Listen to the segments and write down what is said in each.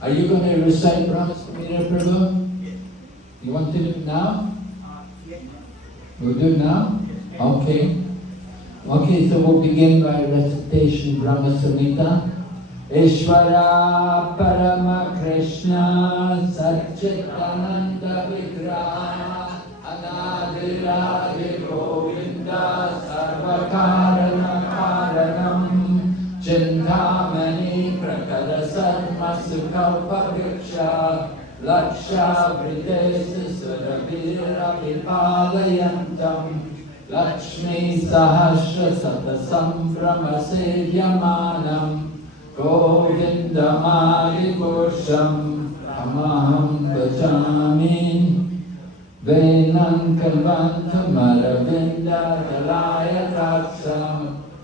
Are you going to recite Brahma Samhita, Prabhu? You want to do it now? We'll do it now? Okay. Okay, so we'll begin by recitation Brahma Samhita. Ishvara Parama Krishna Satchitananda Vigraha Anadiradi Govinda Sarvakarana Karanam Chintamani Prakara Sarma Sukalpa Viksha Laksha Vritesa Suravira Vipalayantam Lakshmi Sahasra Satasam Brahma Sedyamanam Govinda Maripurusham Tamaham Bhajami Venam Kalvantam Aravinda Dalaya Tatsam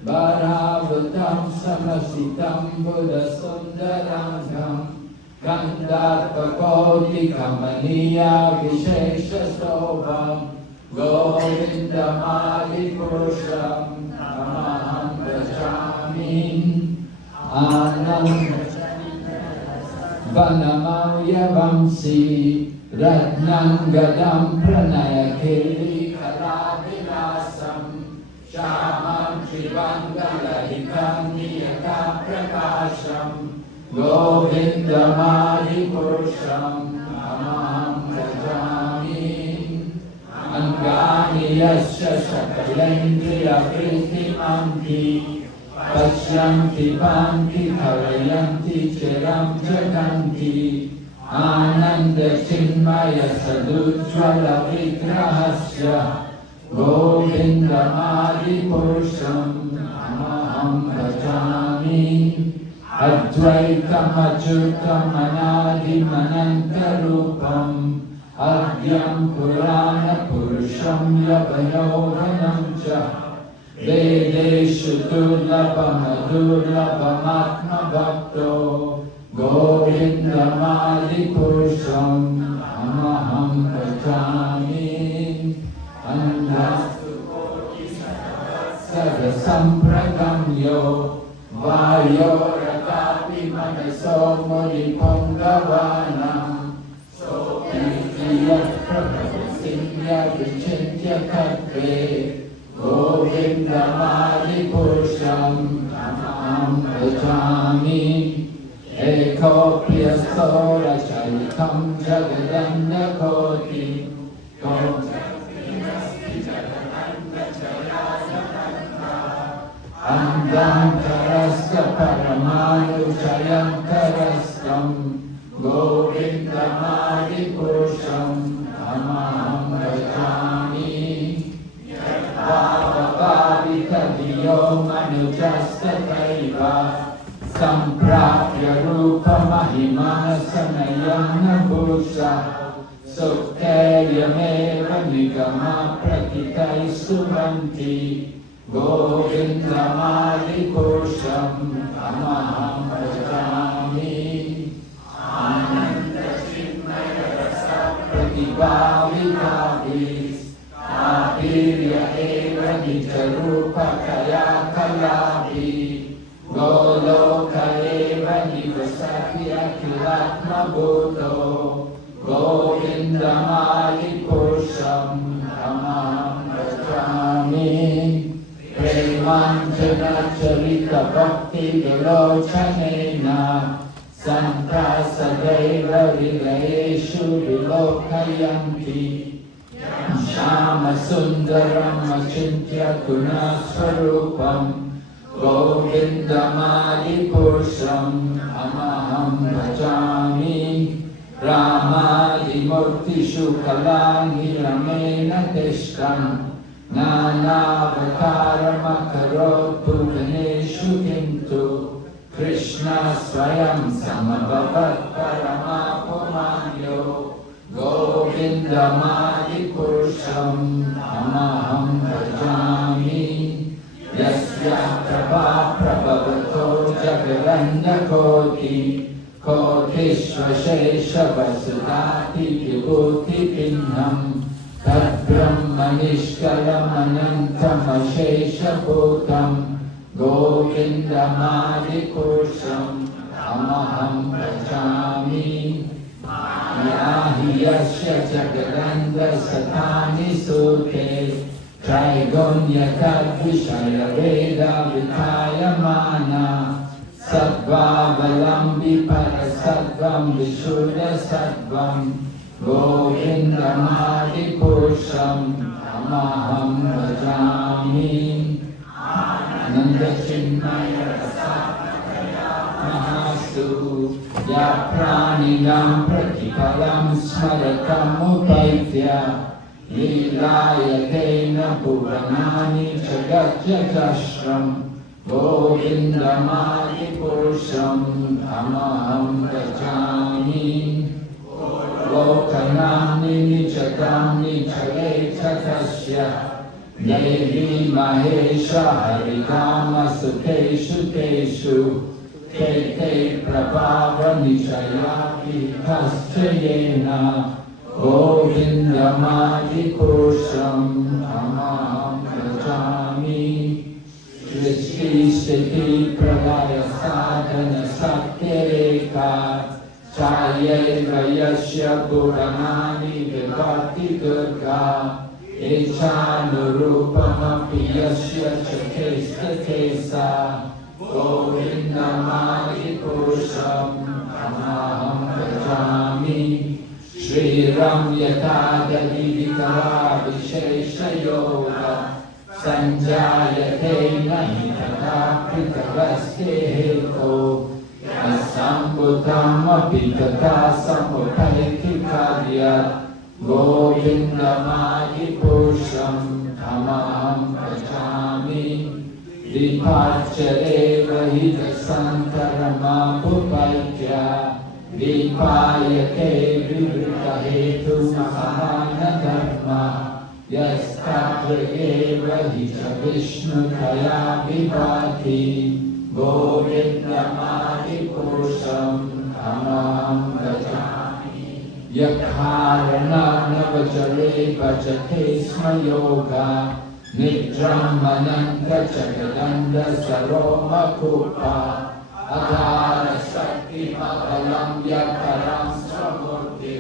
Bharavatam Samasitam Buddha Sundarangam Kandarpakoti Kamaniya Vishesha Sobham Govinda Maripurusham Tamaham Bhajami Anam Vanamauya Vamsi Ratnangadam Pranaya Keli Kalavilasam Shamam Trivangalarikam Niyaka Prakasham Govinda Maripurusham Amam Rajami Angani Yasya Sakalendriya Pritimanti Pashyanti Panti Harayanti Chiram Jaganti Ananda Chinmaya Sadujvala Vigrahasya Govinda Maripurusham Amaham Bhajami Advaitam Achutam Anadim Anantarupam Adyam Purana Purusham Yavayoganam Cha Vedeshu Durlabham Adurlabham Atma Bhakto Govinda Govindamadipurusham Amaham Bhajami. Andastu Sada Sampragamyo Vayo Rakapi Manaso Muriponggavanam Sopiyat Prabhavasimya Vichintya Katve Govindamadipurusham Amaham Bhajami. Eko Priyasora Charitam Jagadannakoti Andam Karasya Paramanu Chayam Karaskam Govindamadipurusham Amaham Bhajami. Bhavavavita Diyo Manujasthataiva Samprapya Rupa Mahimana Sanayana Bhusha Sukteyameva Nigama Prakitai Suvanti Govindamadipurusham Amaham Bhajami. Ananda Chinmaya Rasa Pratibhavitabhis Apirya Eva Nijarupa Kaya Kalabi Goloka eva nivasati akilatma bhuto Govindamadipurusham Amaham Bhajami. Premanjana charita bhakti vilochanena Santa sadeva vilayeshu vilokayanti Shama sundaram achintya gunasvarupam Govindamadipurusham Amaham Bhajami. Ramadimurtishu kalani ramena tishtam Nanavakaramakarotu bhuvaneshu kintu Krishna swayam samabhavat paramapumanyo Govindamadipurusham Amaham Bhajami. Yasya prabha prabhavato jagarannakoti Kotishvashesha vasudati vibhuti pinnam Tad brahmanishkalam anantam ashesha bhutam Govindamadipurusham Amaham Bhajami. Yahi yasya jagaranda satani sute Trigunya Kadvishaya Veda Vitayamana Sattva-valambi Parasattvam Vishuddha Sattvam Govindamadipurusham Amaham Bhajami. Ananda Chinmaya Rasakaya Mahasu Ya Praninam Pratipalam Smaratam Upaitya Lilayatena Bhuvanani Jagat-jagashram Govindamadipurusham Amaham Bhajami. Lokanamni nijatamni chale chatasya Devi Mahesha Harikama Suteshu Teshu Kete Prabhava Nishaya Vihaschayena Govindamadipurusham Amaham Bhajami. Srishti Siddhi Pralaya Sadhana Satyareka Chayeva Yasya Puranani Vivati Durga Echanurupamapi Yasya Chakesta Kesa Govindamadipurusham Amaham Bhajami. Shri Ram Yatada Vivikara Vishesha Yoga Sanjayate Nahi Tata Pritavaste Heto Asambhutam Apitata Samupayati Karyat Govindamadipurusham Amaham Bhajami. Vipachareva Hita Sankarama Pupaitya Vipayate Vivrita Hetu Samana Dharma Yastatrayeva Hita Vishnu Kaya Vipati Govindamadipurusham Amaham Yakarana navajare bhajate sma yoga Nidram mananga jagadanda saroma kupa Adhara shakti madalam yakaram samurti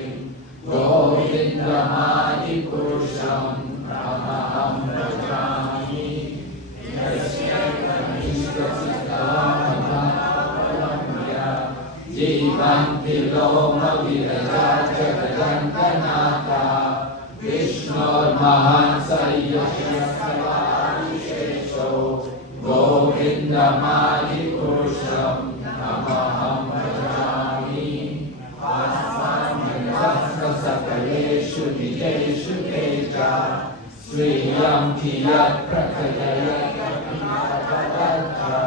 Govindamadi purusham Ramaham Rajani Yasya Kanishka Sitalamaya Jivanti Loma Viraja Jagadantanata Vishnu Mahansa Yasya Savarishesho Govindamadi purusham Ramaham Rajani Sakaleshu Nijeshu Teja Sriyam Kiyat Prakayayat Kapitapadaja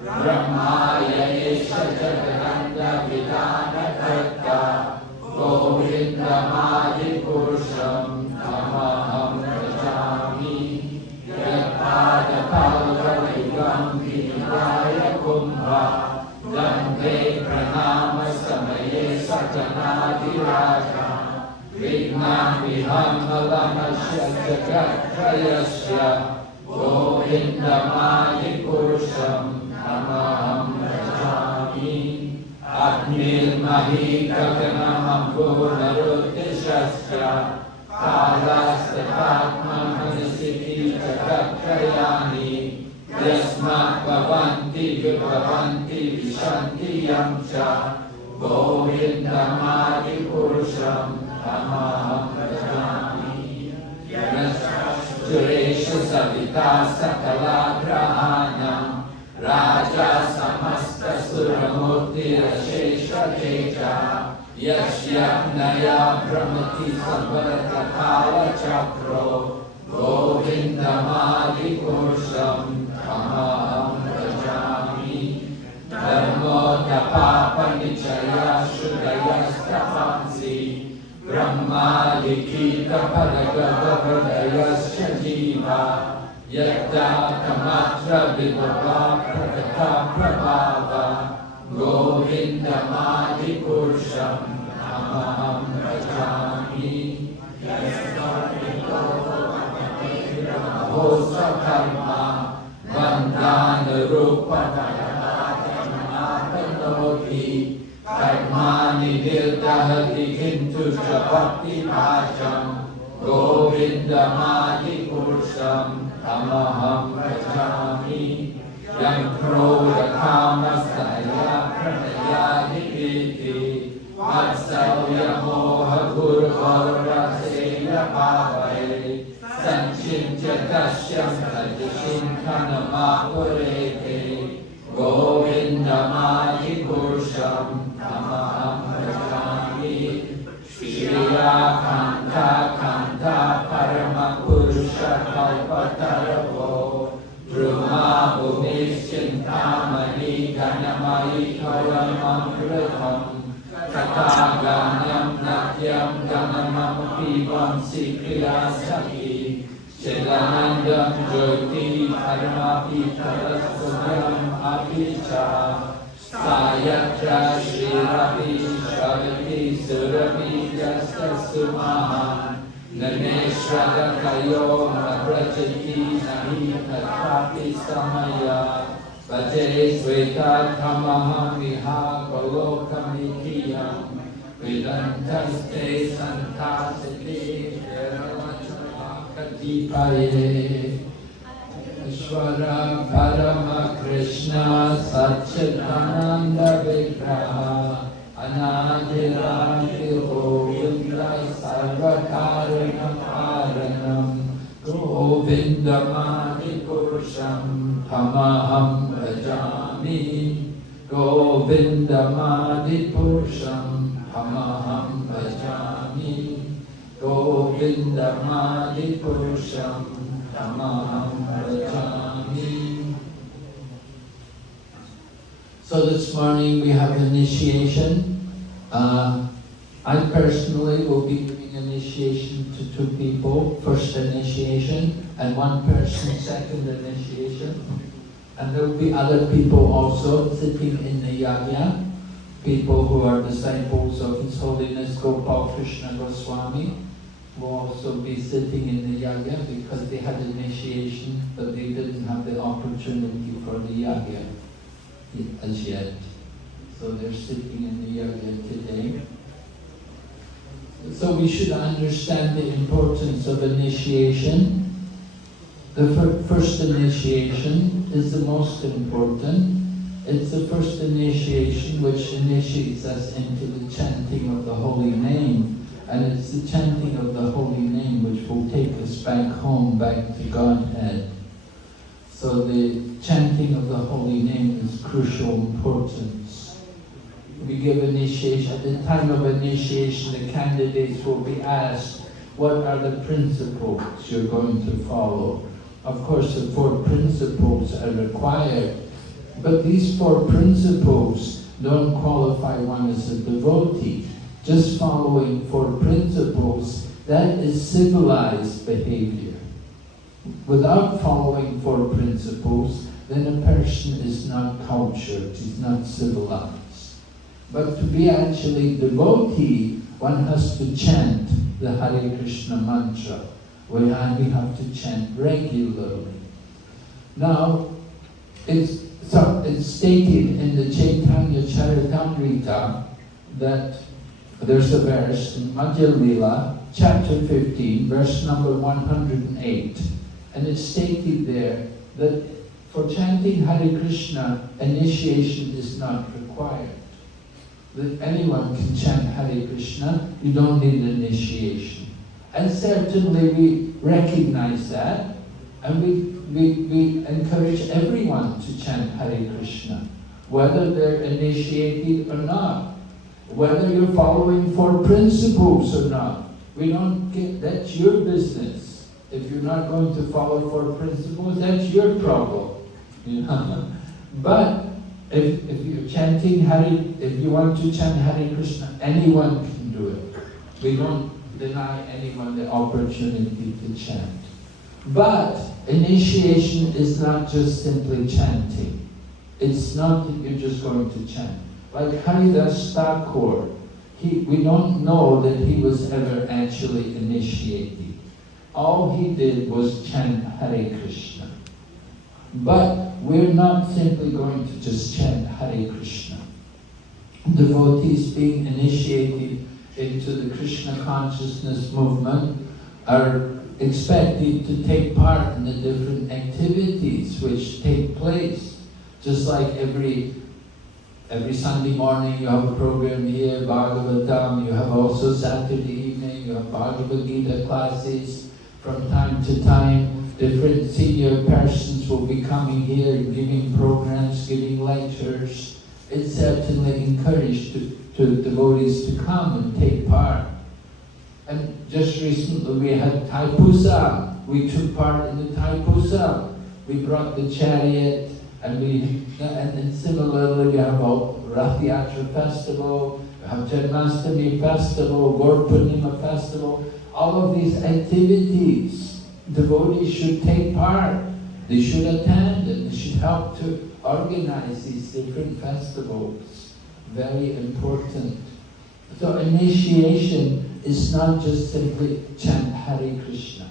Brahmaya Esha Jagananda Vidana Karta Govindamadi Purusham Tamaham Rajami Yatpada Palvarigam Vinaya Kumbha Dante Pranama Samaye Satanadi Raja Vignam Vihamalamashya Jagat Trayasya Govindamadi Purusham Namaham Rajami Agnir Mahi Gaganam Ampurnarutishasya Kalastatatma Manasiti Jagat Trayani Yasmat Bhavanti Vibhavanti Vishanti Yamcha Govindamadi Purusham Tamaham Rajami Yashuresha Savita Sakala Grahanam Raja Samasta Suramurti Rashesha Teja Yashyam Naya Brahmati Savarata Kala Chakro Govindamadi Purusham Tamaham Rajami Dharmo Tapapa Nichaya Shudaya Stapansi Brahma Likita Paragavadayasya Jiva Yadda Kamatra Vibhava Prakata Prabhava Govindamadi Purusham Tamaham Rajami Hosa Karma Vandana Rupa Vadamadhanoti Karmani Nirdahati Kintu Shabhakti Bhajam Govindamadi Purusham Tamaham Rajami Yam Krodha Kama Saya Pranaya Hiviti Vatsalya Moha Guru Gaura Seya Bhavai Sanchintya Kashyam Tajashin Kanama Purete Govindamadi Purusham Tamaham Rajami Shriya Kanta Kanta Parama Purusha Kalpataravo Druma Bhumishchintamani Ganamai Kalamam Pratham Kathaganam Natyam Ganamam Pivam Sikriya Saki Chidanandam Jyoti Karmapi Tarasudam Apicha Sayatra Shri Ravi Shavati Suravi Jasta Sumahan Naneshwara Kayo Nabrajati Nahi Kathapi Samaya Vajay Sveta Kamaham Viha Golokamitiyam Vidantaste Santasiti Katipare Ishvara Parama Krishna Satchitananda Vigraha Anadirathi Govinda Sarvakaranam Aranam Govindamadi Purusham Tamaham Bhajami Govindamadi Purusham Tamaham Bhajami Govindamadi Purusham Tamaham Bhajami. So this morning we have initiation. I personally will be giving initiation to 2 people, first initiation, and 1 person, second initiation. And there will be other people also sitting in the yajna. people who are disciples of His Holiness Gopal Krishna Goswami will also be sitting in the yagya because they had initiation, but they didn't have the opportunity for the yagya as yet. So they're sitting in the yagya today. So we should understand the importance of initiation. The first initiation is the most important. It's the first initiation which initiates us into the chanting of the holy name. And it's the chanting of the holy name which will take us back home, back to Godhead. So the chanting of the holy name is crucial importance. We give initiation. At the time of initiation, the candidates will be asked, what are the principles you're going to follow? Of course, the 4 principles are required, but these 4 principles don't qualify one as a devotee. Just following 4 principles, that is civilized behavior. Without following 4 principles, then a person is not cultured, he's not civilized. But to be actually devotee, one has to chant the Hare Krishna mantra, we have to chant regularly. Now, it's stated in the Chaitanya Charitamrita that there's a verse in Madhya Lila, chapter 15, verse number 108. And it's stated there that for chanting Hare Krishna, initiation is not required. That anyone can chant Hare Krishna, you don't need initiation. And certainly we recognize that, and we encourage everyone to chant Hare Krishna, whether they're initiated or not, whether you're following 4 principles or not. We don't get, that's your business. If you're not going to follow 4 principles, that's your problem. You know? But if you're chanting if you want to chant Hare Krishna, anyone can do it. We don't deny anyone the opportunity to chant. But initiation is not just simply chanting. It's not that you're just going to chant. Like Haridas Thakur, we don't know that he was ever actually initiated. All he did was chant Hare Krishna. But we're not simply going to just chant Hare Krishna. Devotees being initiated into the Krishna consciousness movement are expected to take part in the different activities which take place. Just like every Sunday morning you have a program here, Bhagavatam, you have also Saturday evening, you have Bhagavad Gita classes. From time to time, different senior persons will be coming here, giving programs, giving lectures. It's certainly encouraged to devotees to come and take part. And just recently we had Thaipusam. We took part in the Thaipusam. We brought the chariot, and similarly we have a Rath Yatra festival, we have Janmashtami festival, Gaur Purnima festival. All of these activities, devotees should take part. They should attend and they should help to organize these different festivals. Very important. So initiation is not just simply chant Hare Krishna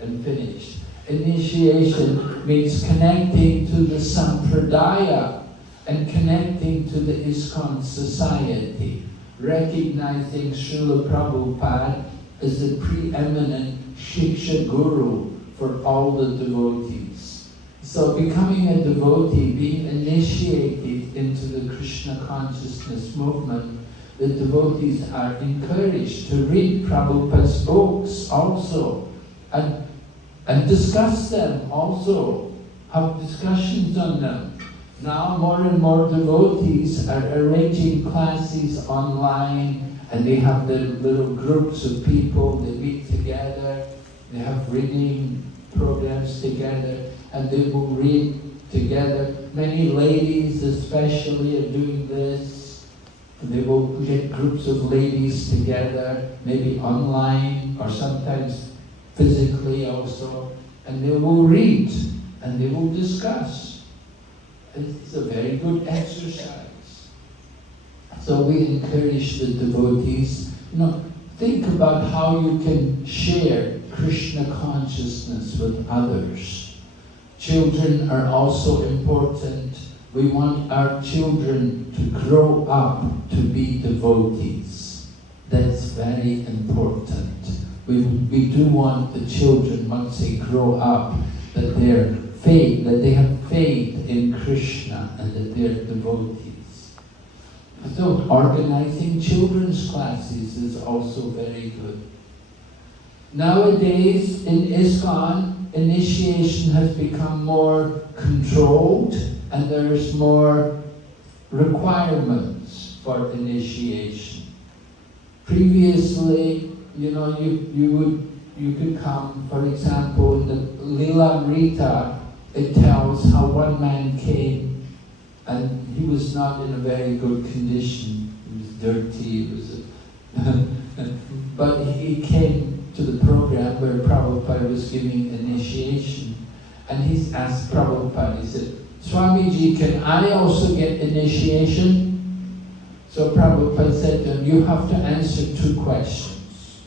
and finish. Initiation means connecting to the Sampradaya and connecting to the ISKCON society, recognizing Srila Prabhupada as the preeminent Shiksha Guru for all the devotees. So becoming a devotee, being initiated into the Krishna consciousness movement, the devotees are encouraged to read Prabhupada's books also and discuss them also, have discussions on them. Now more and more devotees are arranging classes online, and they have their little groups of people, they meet together, they have reading programs together, and they will read together. Many ladies especially are doing this. They will get groups of ladies together, maybe online or sometimes physically also, and they will read and they will discuss. It's a very good exercise. So we encourage the devotees, think about how you can share Krishna consciousness with others. Children are also important. We want our children to grow up to be devotees. That's very important. We do want the children, once they grow up, that they have faith in Krishna and that they're devotees. So organizing children's classes is also very good. Nowadays in ISKCON, initiation has become more controlled and there's more requirements for initiation. Previously, you could come, for example, in the Lila Rita, it tells how one man came and he was not in a very good condition. He was dirty, but he came to the program where Prabhupada was giving initiation. And he asked Prabhupada, he said, Swamiji, can I also get initiation? So Prabhupada said to him, you have to answer 2 questions.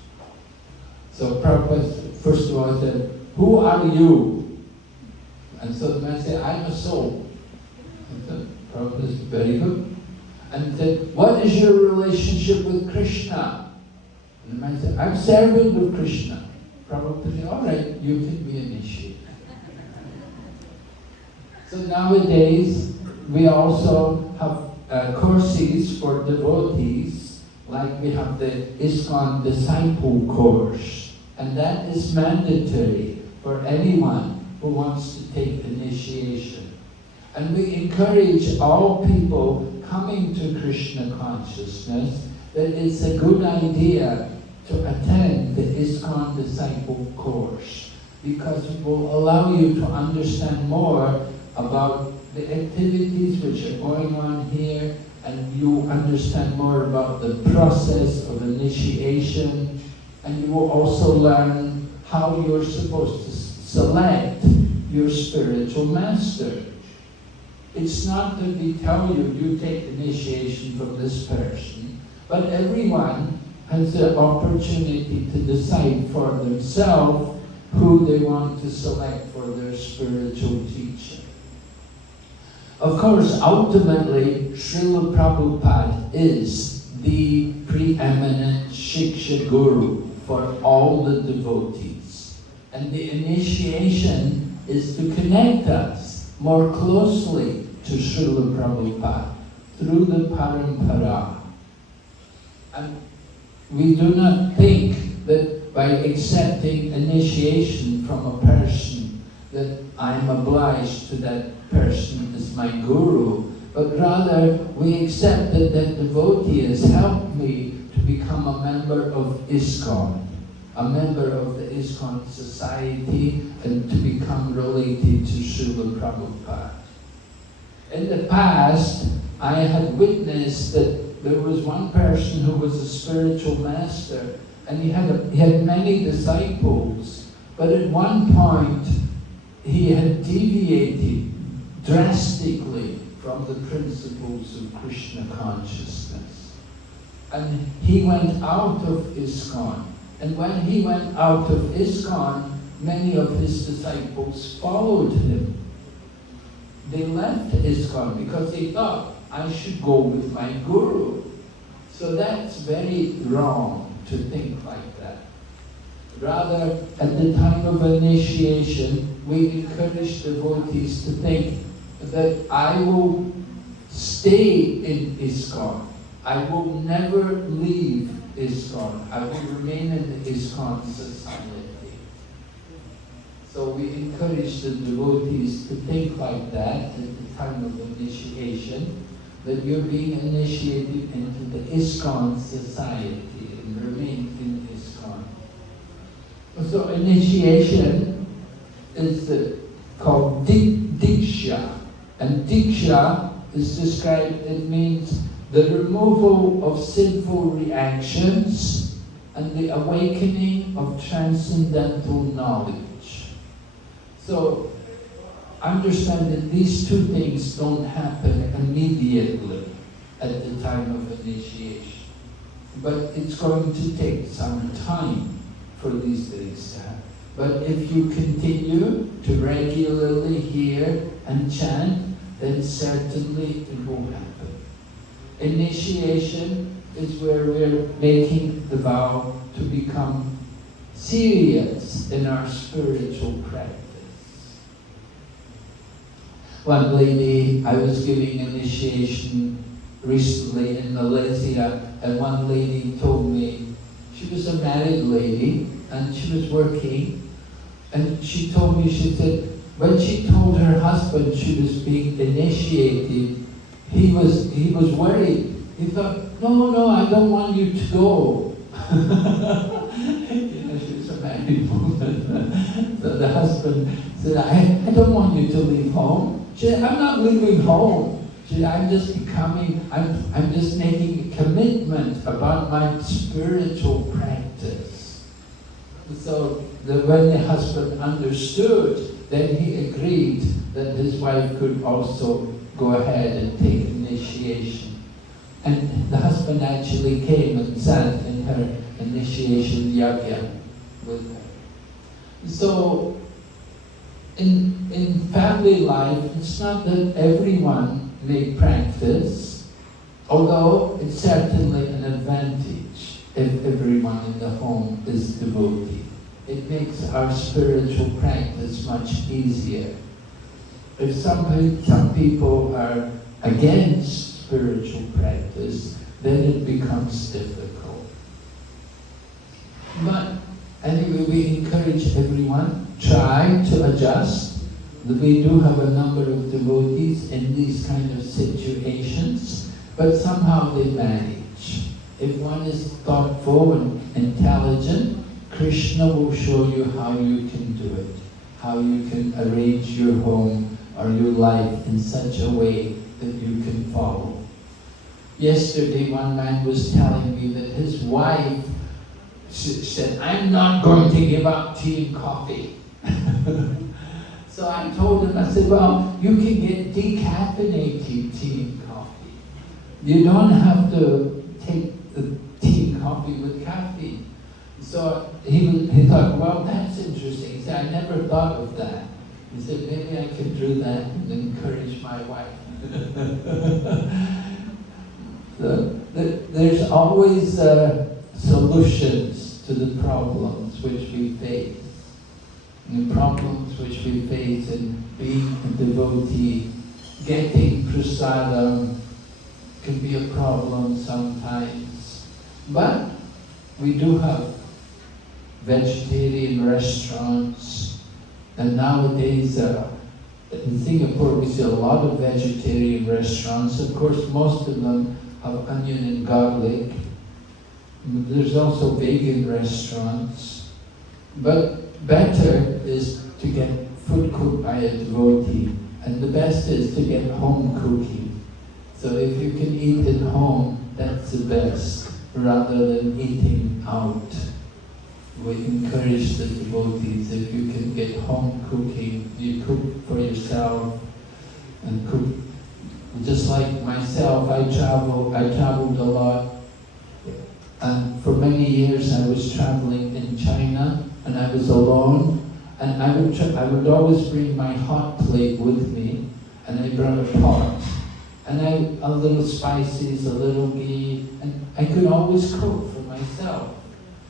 So Prabhupada, first of all, said, who are you? And so the man said, I'm a soul. And so Prabhupada is very good. And he said, what is your relationship with Krishna? And the man said, I'm servant of Krishna. Prabhupada said, all right, you can be initiated. So nowadays, we also have courses for devotees, like we have the ISKCON Disciple course. And that is mandatory for anyone who wants to take initiation. And we encourage all people coming to Krishna consciousness that it's a good idea to attend the ISKCON Disciple course, because it will allow you to understand more about the activities which are going on here, and you understand more about the process of initiation, and you will also learn how you're supposed to select your spiritual master. It's not that we tell you, you take initiation from this person, but everyone has the opportunity to decide for themselves who they want to select for their spiritual teacher. Of course, ultimately, Srila Prabhupada is the preeminent Shiksha Guru for all the devotees. And the initiation is to connect us more closely to Srila Prabhupada through the parampara. And we do not think that by accepting initiation from a person that I'm obliged to that person as my guru, but rather we accept that that devotee has helped me to become a member of ISKCON, a member of the ISKCON society, and to become related to Srila Prabhupada. In the past, I had witnessed that there was one person who was a spiritual master, and he had many disciples, but at one point he had deviated drastically from the principles of Krishna consciousness. And he went out of ISKCON. And when he went out of ISKCON, many of his disciples followed him. They left ISKCON because they thought, I should go with my guru. So that's very wrong to think like that. Rather, at the time of initiation, we encourage devotees to think that I will stay in ISKCON. I will never leave ISKCON. I will remain in the ISKCON society. So we encourage the devotees to think like that at the time of initiation, that you're being initiated into the ISKCON society and remain in ISKCON. So initiation is called Diksha. And Diksha is described, it means the removal of sinful reactions and the awakening of transcendental knowledge. So understand that these two things don't happen immediately. at the time of initiation. But it's going to take some time for these things to happen. But if you continue to regularly hear and chant, then certainly it will happen. Initiation is where we're making the vow to become serious in our spiritual practice. One lady, I was giving initiation recently in Malaysia, and one lady told me, she was a married lady, and she was working, and she told me, she said, when she told her husband she was being initiated, he was worried. He thought, no, I don't want you to go. She was a married woman. So the husband said, I don't want you to leave home. She said, I'm not leaving home. She said, I'm just making a commitment about my spiritual practice. So when the husband understood, then he agreed that his wife could also go ahead and take initiation. And the husband actually came and sat in her initiation yajna with her. So in family life, it's not that everyone may practice, although it's certainly an advantage if everyone in the home is devotee. It makes our spiritual practice much easier. If some people are against spiritual practice, then it becomes difficult. But anyway, we encourage everyone, try to adjust. We do have a number of devotees in these kind of situations, but somehow they manage. If one is thoughtful and intelligent, Krishna will show you how you can do it, how you can arrange your home or your life in such a way that you can follow. Yesterday, one man was telling me that his wife said, I'm not going to give up tea and coffee. So I told him, I said, well, you can get decaffeinated tea and coffee. You don't have to take the tea and coffee with caffeine. So he thought, well, that's interesting. He said, I never thought of that. He said, maybe I can do that and encourage my wife. So, there's always solutions to the problems which we face. And the problems which we face in being a devotee, getting prasadam can be a problem sometimes. But we do have vegetarian restaurants, and nowadays in Singapore we see a lot of vegetarian restaurants. Of course, most of them have onion and garlic. There's also vegan restaurants, but better is to get food cooked by a devotee, and the best is to get home cooking. So if you can eat at home, that's the best, rather than eating out. We encourage the devotees, if you can get home cooking, you cook for yourself and cook. Just like myself, I traveled a lot, and for many years I was traveling in China, and I was alone, and I would always bring my hot plate with me, and I brought a pot, and a little spices, a little ghee, and I could always cook for myself.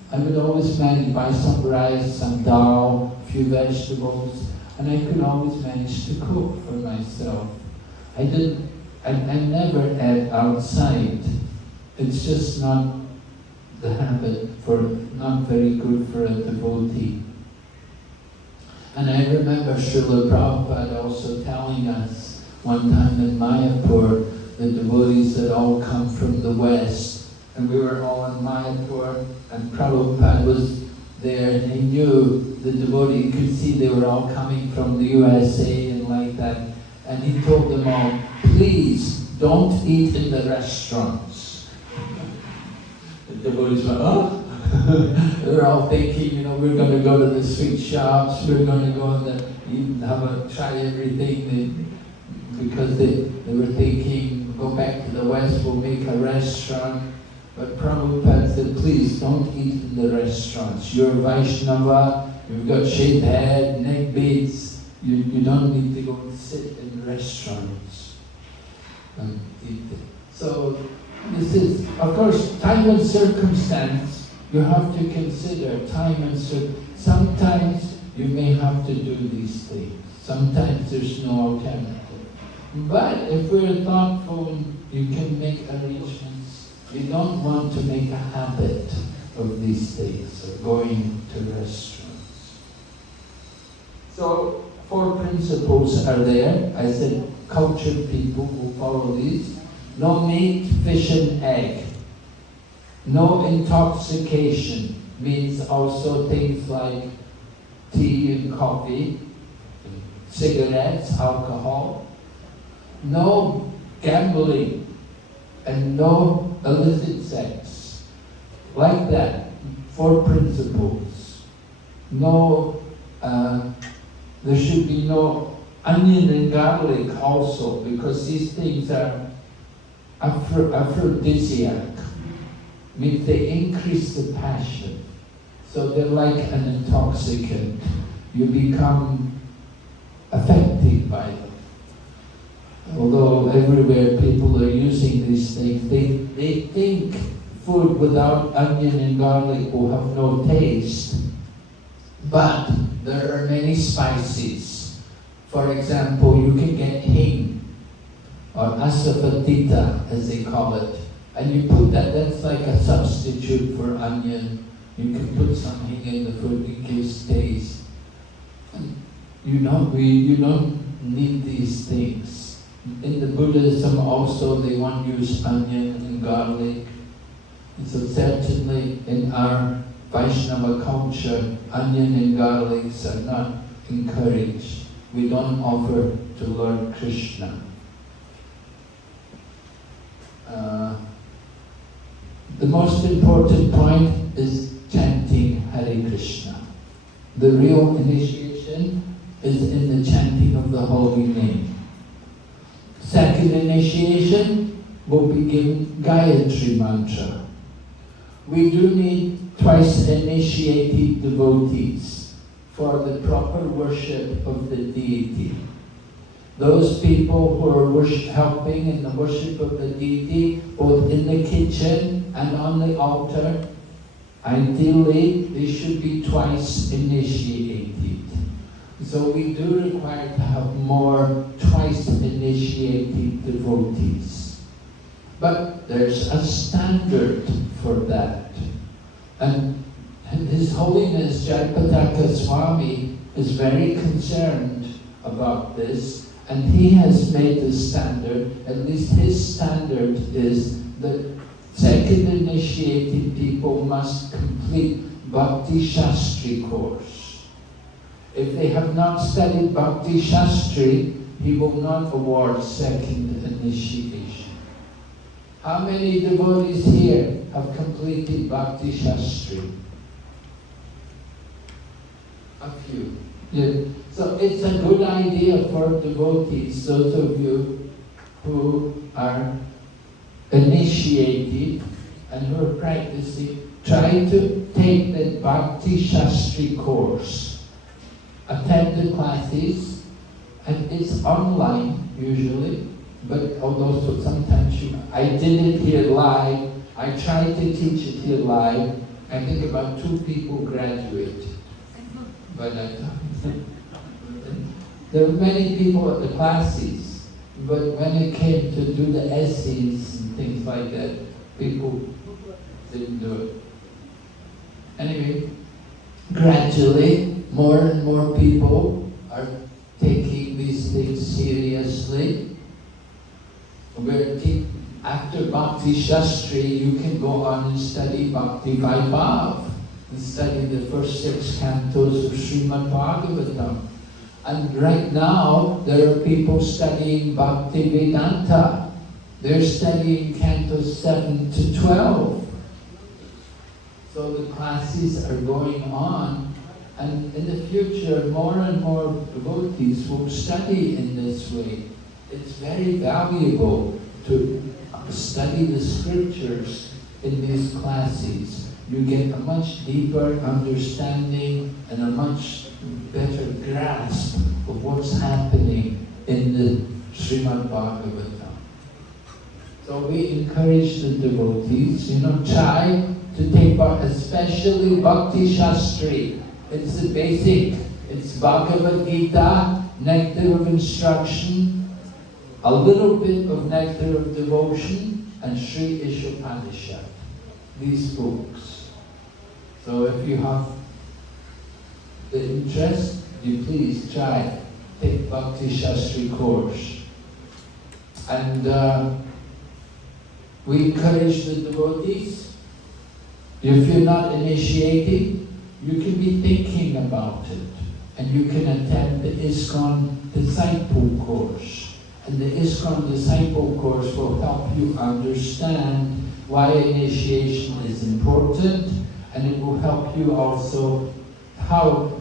I would always manage, buy some rice, some dal, a few vegetables, and I could always manage to cook for myself. I never ate outside. It's just not the habit, not very good for a devotee. And I remember Srila Prabhupada also telling us one time in Mayapur, the devotees had all come from the West, and we were all in Mayapur, and Prabhupada was there, and he knew the devotee, he could see they were all coming from the USA and like that, and he told them all, please don't eat in the restaurants. The devotees went, oh? They were all thinking, we're going to go to the sweet shops, we're going to go and try everything, because they were thinking go back to the West, we'll make a restaurant. But Prabhupada said, please don't eat in the restaurants. You're Vaishnava, you've got shaved head, neck beads. You don't need to go and sit in restaurants and eat it. So this is, of course, time and circumstance. You have to consider time and circumstance. Sometimes you may have to do these things. Sometimes there's no alternative. But if we're thoughtful, you can make arrangements. You don't want to make a habit of these things, of going to restaurants. So 4 principles are there. I said cultured people who follow these. No meat, fish and egg. No intoxication, means also things like tea and coffee, cigarettes, alcohol. No gambling and no illicit sex. Like that, 4 principles. No, there should be no onion and garlic also, because these things are aphrodisiac. Means they increase the passion. So they're like an intoxicant. You become affected by them. Although everywhere people are using these things, they think food without onion and garlic will have no taste. But there are many spices. For example, you can get hing, or asafoetida as they call it. And you put that's like a substitute for onion. You can put something in the food, it gives taste. And you don't need these things. In the Buddhism also they won't use onion and garlic. And so certainly in our Vaishnava culture, onion and garlics are not encouraged. We don't offer to Lord Krishna. The most important point is chanting Hare Krishna. The real initiation is in the chanting of the holy name. Second initiation will begin Gayatri Mantra. We do need twice initiated devotees for the proper worship of the deity. Those people who are helping in the worship of the deity, both in the kitchen and on the altar, ideally they should be twice initiated. So we do require to have more twice initiated devotees. But there's a standard for that. And His Holiness Jayapataka Swami is very concerned about this. And he has made the standard, at least his standard is that second initiated people must complete Bhakti Shastri course. If they have not studied Bhakti Shastri, he will not award second initiation. How many devotees here have completed Bhakti Shastri? A few. Yeah. So it's a good idea for devotees, those of you who are initiated and who are practicing, try to take the Bhakti Shastri course. Attend the classes, and it's online usually, but although sometimes I did it here live, I tried to teach it here live. I think about 2 people graduated. But there were many people at the classes, but when it came to do the essays and things like that, people didn't do it. Anyway, gradually, more and more people are taking these things seriously. After Bhakti Shastri, you can go on and study Bhakti Vaibhav, and study the first 6 cantos of Srimad Bhagavatam. And right now, there are people studying Bhakti Vedanta. They're studying cantos 7 to 12. So the classes are going on, and in the future, more and more devotees will study in this way. It's very valuable to study the scriptures in these classes, you get a much deeper understanding and a much better grasp of what's happening in the Srimad Bhagavatam. So we encourage the devotees, try to take part, especially Bhakti Shastri. It's the basic, it's Bhagavad Gita, nectar of instruction, a little bit of nectar of devotion, and Sri Ishopanishad. These books. So if you have the interest, you please try, take Bhakti Shastri course. And we encourage the devotees, if you're not initiating, you can be thinking about it. And you can attend the ISKCON Disciple course. And the ISKCON Disciple course will help you understand why initiation is important, and it will help you also how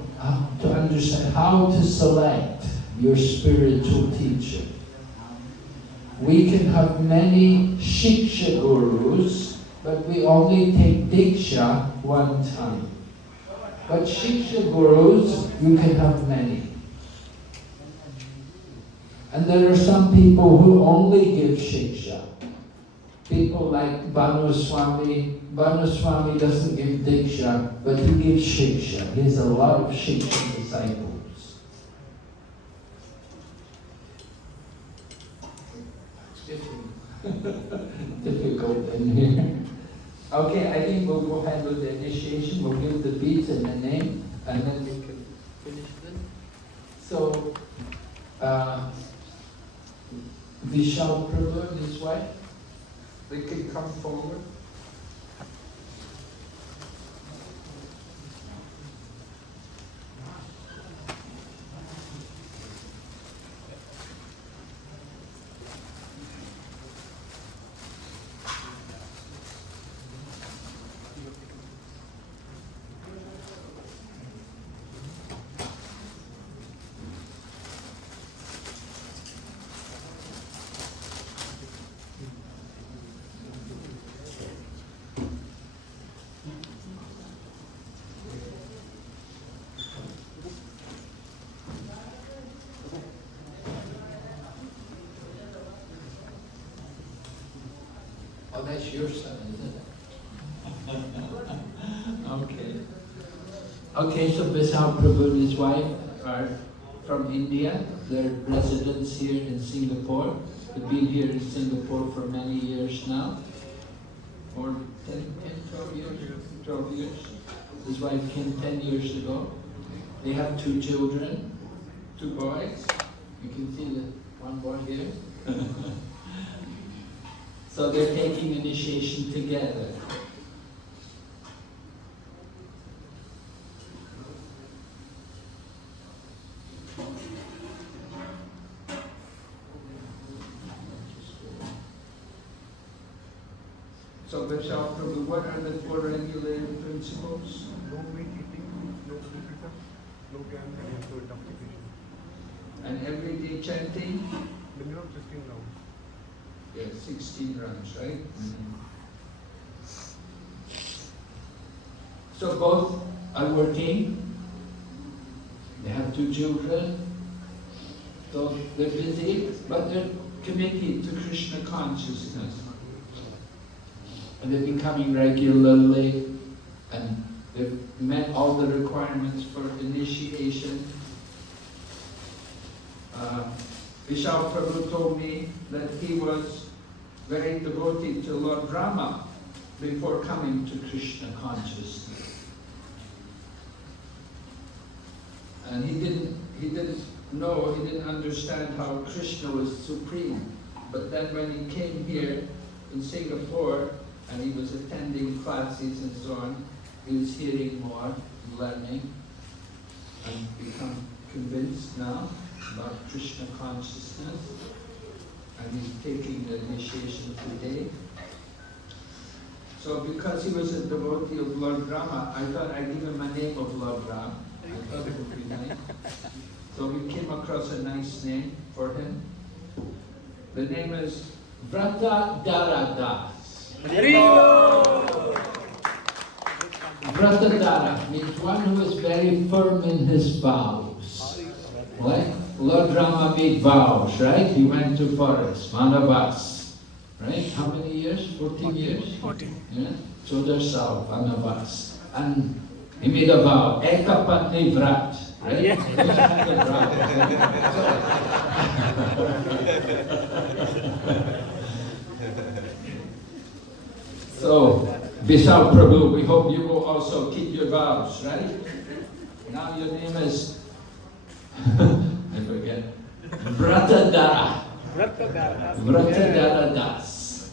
to understand how to select your spiritual teacher. We can have many Shiksha Gurus, but we only take Diksha one time. But Shiksha Gurus, you can have many. And there are some people who only give Shiksha. People like Bhanu Swami. Bhanu Swami doesn't give Diksha, but he gives Shiksha. He has a lot of Shiksha disciples. Difficult in here. Okay, I think we'll go ahead with the initiation. We'll give the beads and the name, and then we can finish this. So, Vishal Prabhu and his wife, they can come forward. Oh, that's your son, isn't it? Okay. Okay, so Vishal Prabhu and his wife are from India. They're residents here in Singapore. They've been here in Singapore for many years now. For 12 years. 12 years. His wife came 10 years ago. They have 2 children, 2 boys. You can see the one boy here. So they're taking initiation together. So Vishal Prabhu, what are the 4 regulative principles? No meat eating, no criticism, no gambling, and no intoxication. And everyday chanting? Minimum 16 rounds. Yeah, 16 rounds, right? Mm-hmm. So both are working. They have 2 children. So they're busy, but they're committed to Krishna consciousness. And they've been coming regularly, and they've met all the requirements for initiation. Vishal Prabhu told me that he was very devoted to Lord Rama before coming to Krishna consciousness. And he didn't understand how Krishna was supreme. But then when he came here in Singapore, and he was attending classes and so on, he was hearing more, learning, and become convinced now about Krishna consciousness, and he's taking the initiation today. So because he was a devotee of Lord Rama, I thought I'd give him a name of Lord Rama. I thought it would be nice. So we came across a nice name for him. The name is Vrata Dara. Vrata Dara means one who is very firm in his vows. Like Lord Rama made vows, right? He went to forest, Vanavas. Right? How many years? 14 years? 14. Yeah? So there's Vanavas. And he made a vow, Ekapatni Vrat. Right? Yeah. So, Vishal Prabhu, we hope you will also keep your vows, right? Now your name is, I forget, Vratadara. Vratadara Das.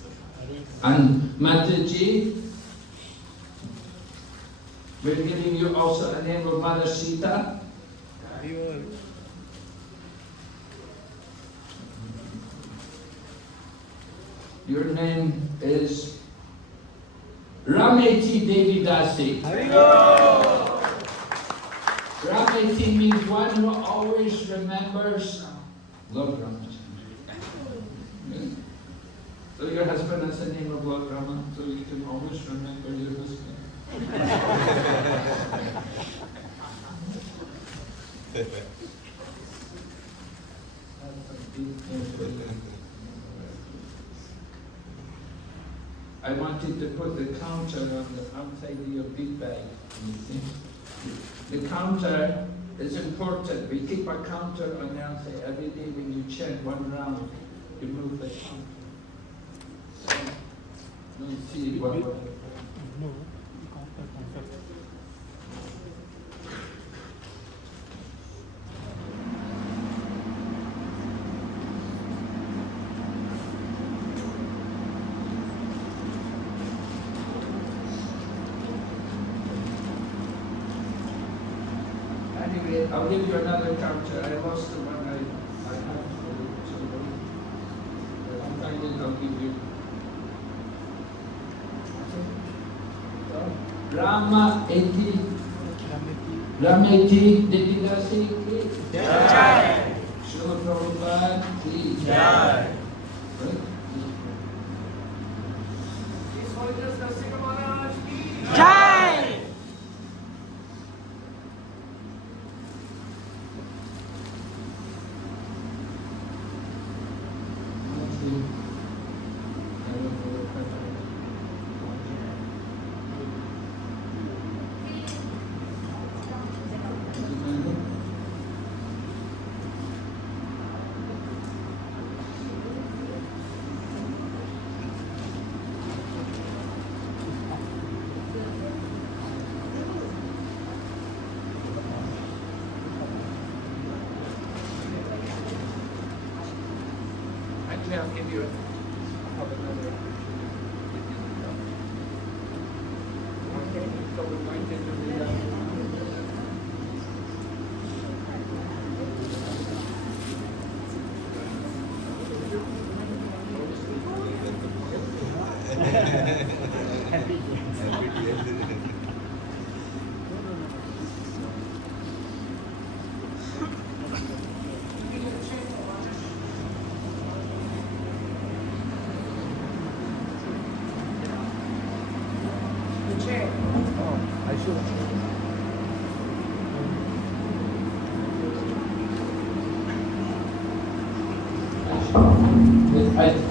And Mataji, we're giving you also a name of Mother Sita. Your name is Rameti Devi Dasi. Rameti means one who always remembers Lord Rama. So your husband has the name of Lord Rama, so you can always remember your husband. I wanted to put the counter on the outside of your big bag. You see? The counter is important. We keep a counter on the outside. Every day when you chant one round, you move the counter. So, don't see what. No, the counter concept. Anyway, I'll give you another counter. I lost the one I have for somebody. I'll find it, I'll give you. Rama Eti Rameti Dedidasi Ki Jai. Srila Prabhupada Ki Jai. Maharaj Ki Jai! Actually, I'll give you a another. Okay, so we're going to do the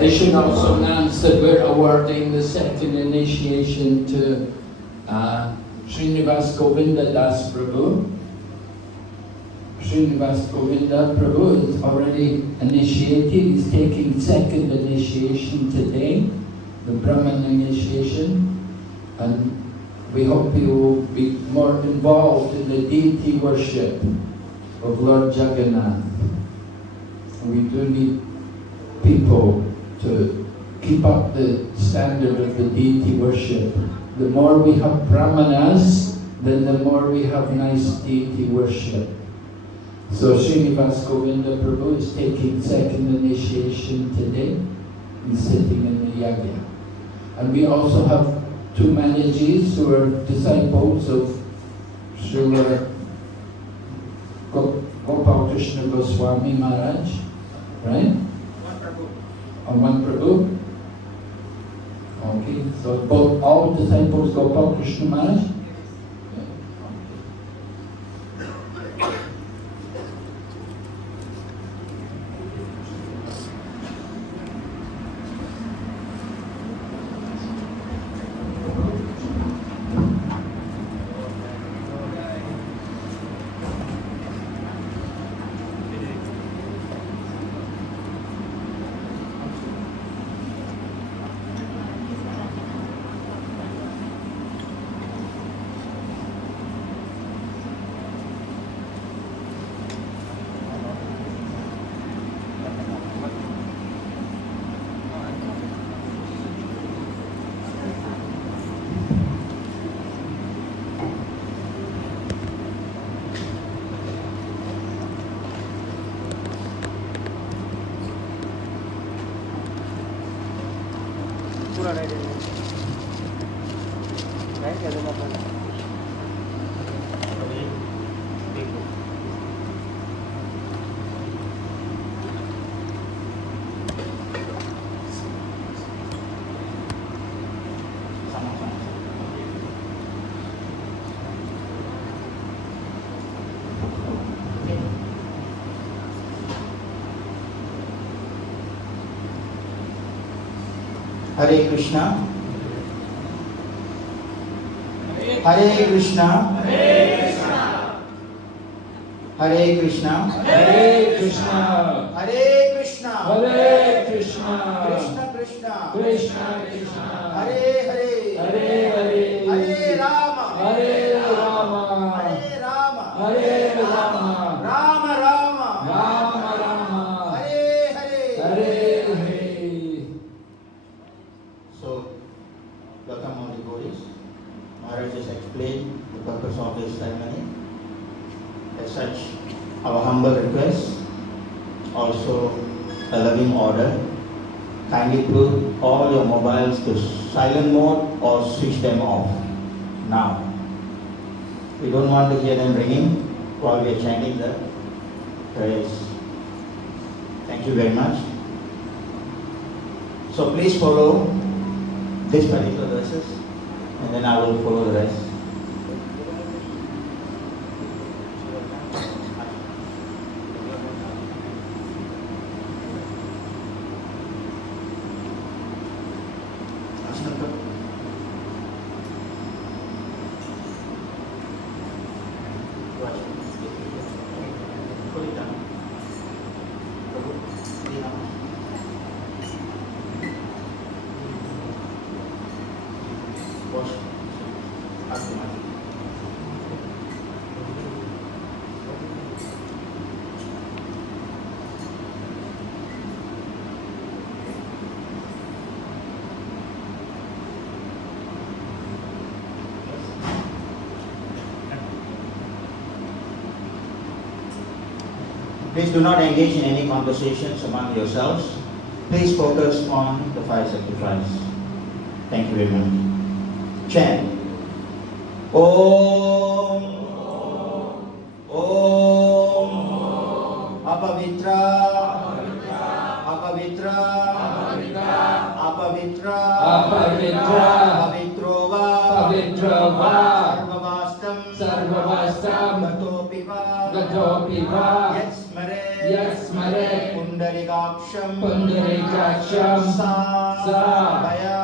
I should also announce that we're awarding the second initiation to Srinivas Govinda Das Prabhu. Srinivas Govinda Prabhu is already initiated. He's taking second initiation today, the Brahman initiation. And we hope he will be more involved in the deity worship of Lord Jagannath. We do need people to keep up the standard of the deity worship. The more we have brahmanas, then the more we have nice deity worship. So Srinivas Govinda Prabhu is taking second initiation today. He's sitting in the yagya. And we also have two managers who are disciples of Srila Gopal Krishna Goswami Maharaj, right? Or one Prabhu? Okay, so both, all disciples Gopal Krishna Maharaj? पूरा right right है मतलब Hare Krishna. Hare Krishna. Hare Krishna. Hare Krishna. Hare Krishna. Hare Krishna. Krishna Krishna. Krishna Krishna. Hare Hare. Hare Hare. Hare Rama. Hare Rama. Hare Rama. Hare Rama. Rama Rama. Rama Rama. Hare Hare. Hare Hare. So, welcome all the devotees. Maharaj just explained the purpose of this ceremony. As such, our humble request, also a loving order, kindly put all your mobiles to silent mode or switch them off now. We don't want to hear them ringing while we are chanting the prayers. Thank you very much. So please follow this particular verses, and then I will follow the rest. Please do not engage in any conversations among yourselves. Please focus on the fire sacrifice. Thank you very much. Chant. Om. Om. Apavitra. Apavitra. Apavitra. Apavitra. Pavitrova. Pavitrova. Sarvavastam. Sarvavastam. Gatopiva. Gatopiva. Yasmare. Pundarikaksham. Pundarikaksham. Sa. Baya.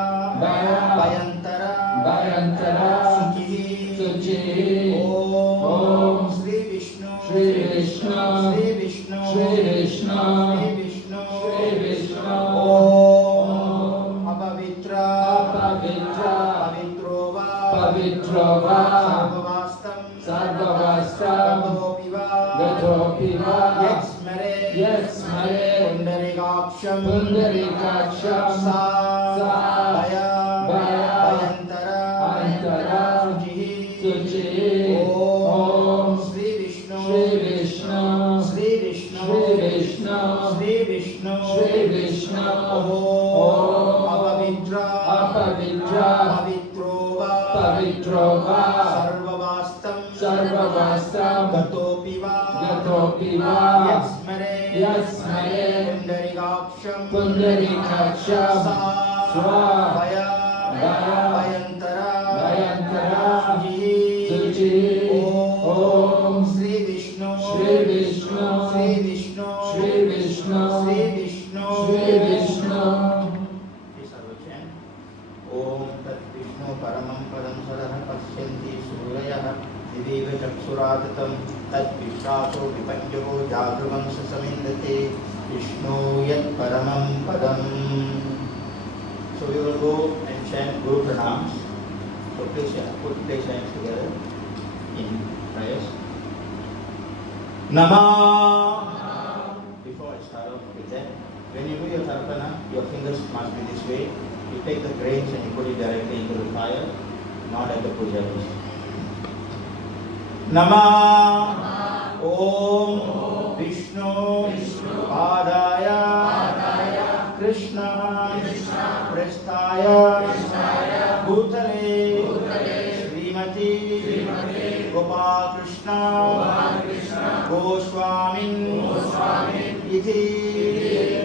Bayantara. Suchi. Om. Shri Vishnu. Shri Vishnu. Shri Vishnu. Shri Vishnu. Shri Vishnu. Shri Vishnu. Om. Apavitra. Pavitrova. Pavitrova. Sarvavastam. Gatopiva. Yasmare. Pundarikaksham. Sa. Bayantara. Suchi. Om. Shri Vishnu. Shri Vishnu. Shri Vishnu. Shri Vishnu. Shri Vishnu. Shri Vishnu. Om. Apavitra. Pavitrova. Sarvavastam. Gatopiva. Yasmare. Yasmane Pundarikaksham Pundarikaksham Swa Vayantara Suchi Om Sri Vishnu Shri Vishnu Sri Vishnu Shri Vishnu Sri Vishnu Shri Vishnu Please have a chant. Om Tat Vishnu Paramam Padam Saraha Pasyanti Surayah Diviva Chaksuratatam Tat Vishraso Vipanjavo Jagravamsa Samindate Vishnu Yat Paramam Padam. So we will go and chant Guru Pranams. So please put place hands together in prayers. Namah. Before I start off with that, when you do your tarpana, your fingers must be this way. You take the grains and you put it directly into the fire, not at the pujaris. Namah Om Vishnu Padaya Krishna Prasthaya Bhutale Srimati Gopal Krishna Goswamin Iti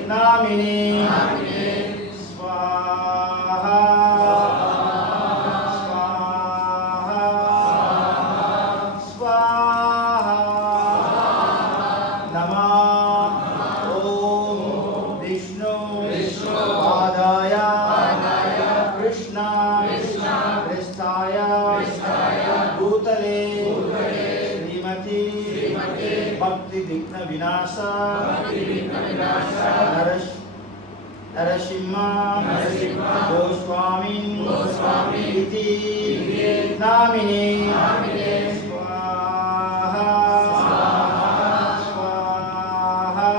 Namine Swaha Swaha Namah Om Vishnu Padaya Krishna Prasthaya Bhutale Srimati Bhakti Vikna Vinasa Narsimha Goswamin Iti Namine Swaha Swaha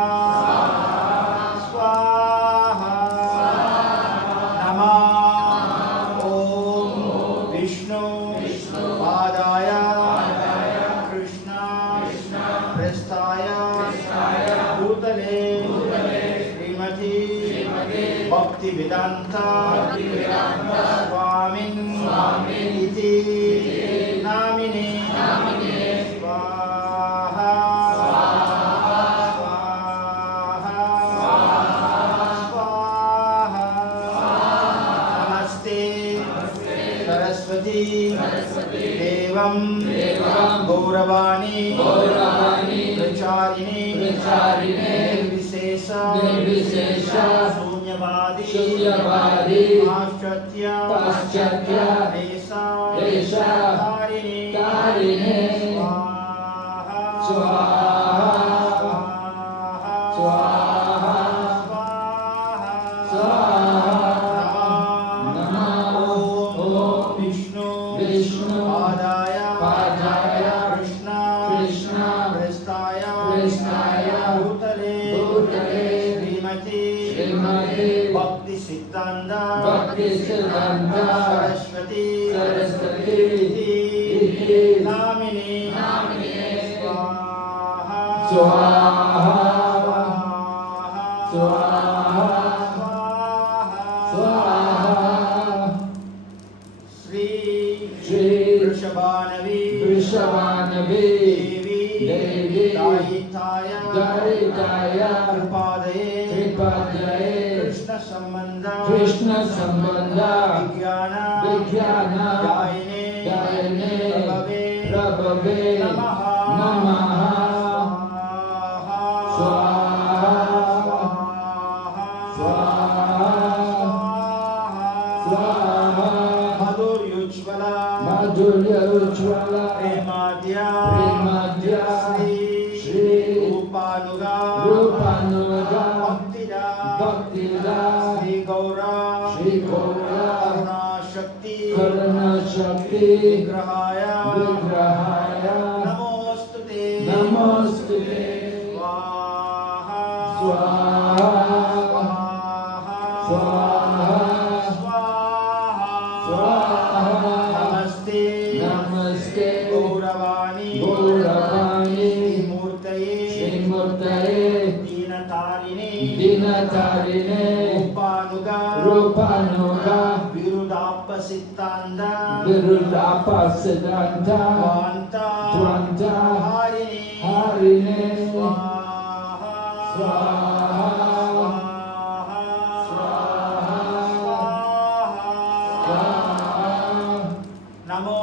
Swaha Namah Om Vishnu Padaya Krishna Prasthaya Bhutale Srimati Bhakti Vedanta Swamin Iti Namine Swaha Swaha Namaste Saraswati Devam Gauravani Pracharini Nirvishesha Shunyavadi Paschatya Desha Tarini Swaha Namah Om Vishnu Padaya Krishna Prasthaya Bhutale Srimati Bhakti Siddhanta Saraswati Iti Namine Swaha Sri Vrishabhanavi Devi Daitaya Tripadaye Krishna Sambandha Vijnana Dayane Prabhave Namaha Swaha Madhurya Ujjvala Premadya Shri Rupanuga Bhaktida Shri Gaura Karuna Shakti Vigrahaya Namostute Namaste Gauravani Murtaye Dinatarine Rupanuga Virudapa Siddhanta Dvanta Harine Namo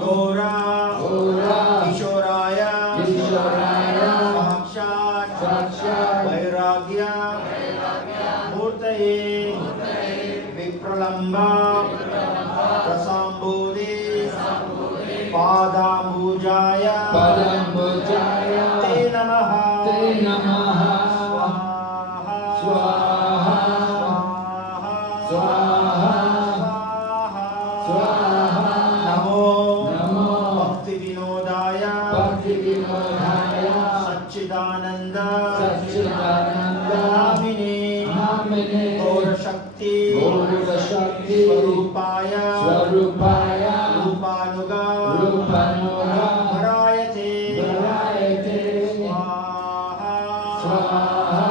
Gora Ishoraya Sakshat Vairagya Murtaye Vipralamba Prasambodhi Padambujaya Te Namaha Swaha Namo Bhakti Vinodaya Satchidananda Namine Gaura Shakti Swarupaya Rupanuga Varayate Swaha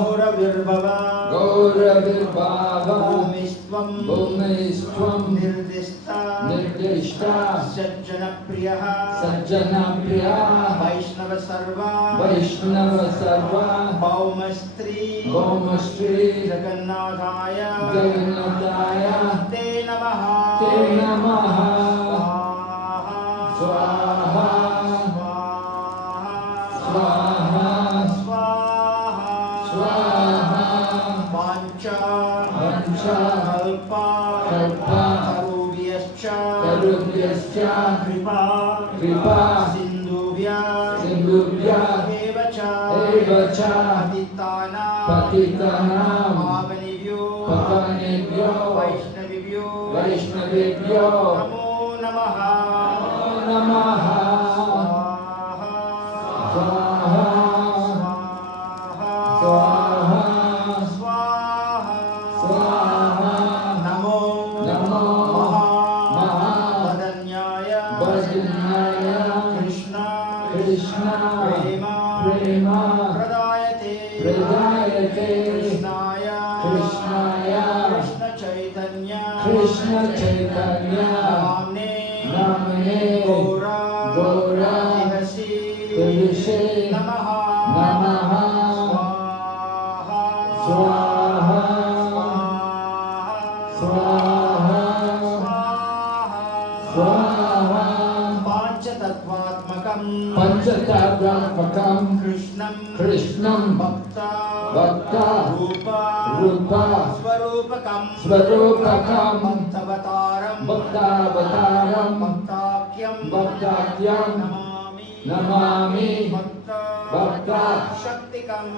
Gaura Virbhava Bhumistvam Nirdishta Sajjana Priya Vaishnava Sarva Bhaumastri Jagannadhaya Te Namaha Swaha Vancha Kalpa Tarubhyascha Kripa Sindhubhya Evacha Patitanam Pavanebhyo Vaishnavibhyo Namo Namaha Krishna Prema Pradayate Krishnaya Krishna Chaitanya Namne Gora Divasi Namaha Swaha Panchatattvatmakam Krishnam Bhakta Rupa Swarupakam Bhaktavataram Bhaktakyam Namami Bhakta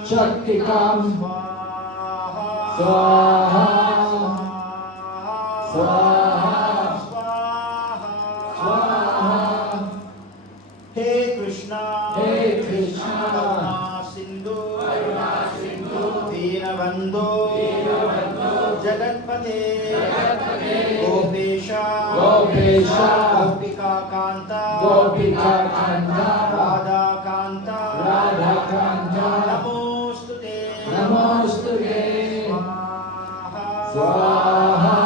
Shaktikam Swaha Hey Krishna Karuna Sindhu Deenabandhu Jagatpate Gopesha Gopika Kanta Radha Kanta Namostute Swaha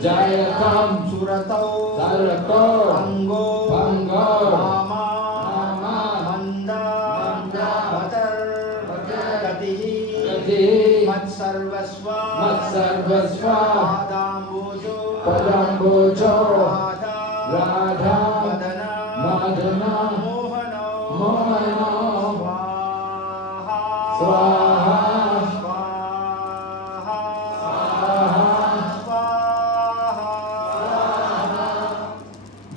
Jayatam Suratau Pango Mama Manda Matar Gatihi Matsarvasva Padambojo Radha Madana Mohana Swaha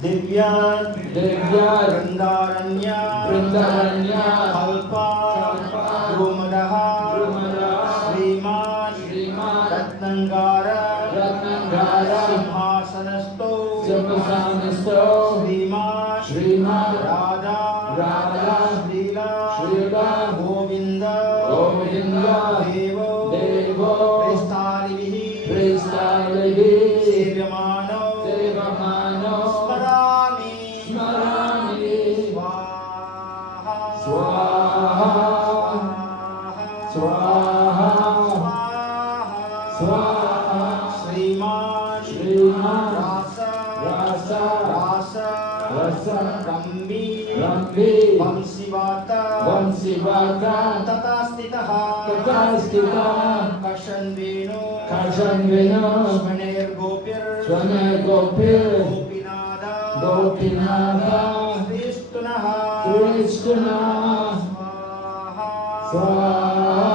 Divya Vrindaranya Kalpa Rumadaha Sriman Ratnangara Simhasanasto Sriman Radha Srila Govinda Devo Prestalivihi Sevyamano Swaha Brahmi Vamsivata Vansivata Tatastitaha Tatastita Kashanveno Kashanvino Swaner Gopir Swame Gopir Gopinada Gopinada Kristunaha Krishna Swaha Swaha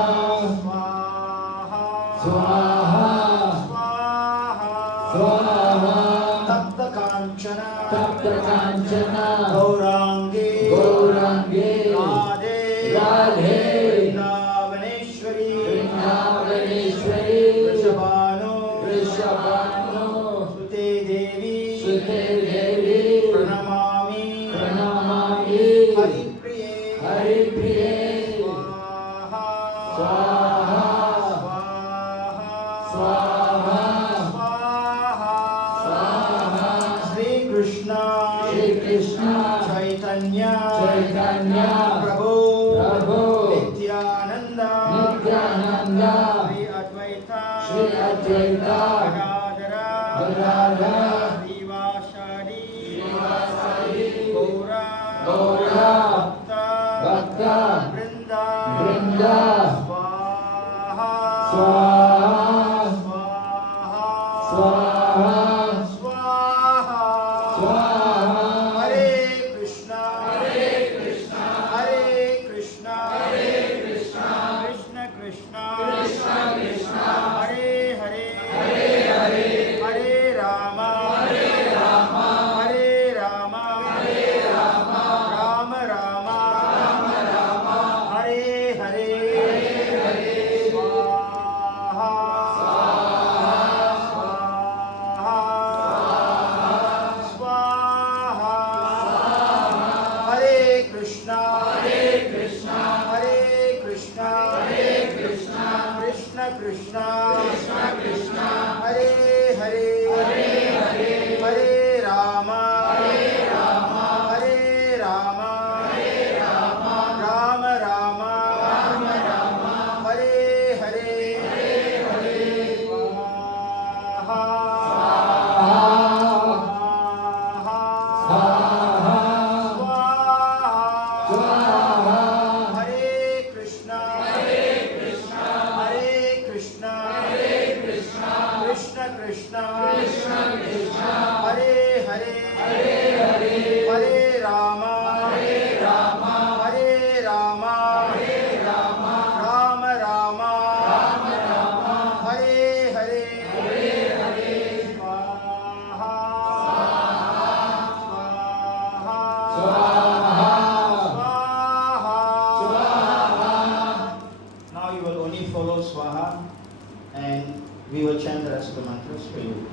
Swaha Swaha Swaha Swaha Tapta Kanchana Tapta Kanchana Gaurangi Gaurangi Radhe Radhe Vrindavaneshwari Vrindavaneshwari Vrishabhanu Vrishabhanu Sute Devi Sute Devi Pranamami Pranamami Haripriye Haripriye Swaha Swaha Swaha Swaha Swaha Sri Krishna Shri Krishna Chaitanya Chaitanya Prabhu Prabhu Nityananda Nityananda Sri Advaita Shri Advaita Gadadhara Gadadhara Srivasari Srivasari Gaura Gaura Bhakta Bhakta Vrinda Vrinda Swaha Swaha Swaha Swaha Swaha Swaha Hare Krishna Hare Krishna Hare Krishna Hare Krishna Krishna Krishna Krishna Krishna Hare Hare Hare Hare Hare Rama Hare Rama Hare Rama Hare Rama Rama Rama Rama Rama Hare Hare Hare Swaha Swaha Hare Krishna Hare Krishna Hare Krishna Hare Krishna Krishna Krishna Krishna Krishna Hare Hare Hare Hare Hare Rama Hare Rama Hare Rama Hare Rama Rama Rama Rama Rama Hare Hare Hare Hare Swaha Swaha Swaha Hare Krishna Hare Krishna Hare Krishna Hare Krishna Krishna Krishna Krishna Krishna Hare Hare Hare Hare Hare Rama Hare Rama Hare Rama Hare Rama Rama Rama Rama Rama Hare Hare Hare Hare Swaha Swaha Swaha Swaha Now you will only follow Swaha and we will chant the rest of the mantras for you.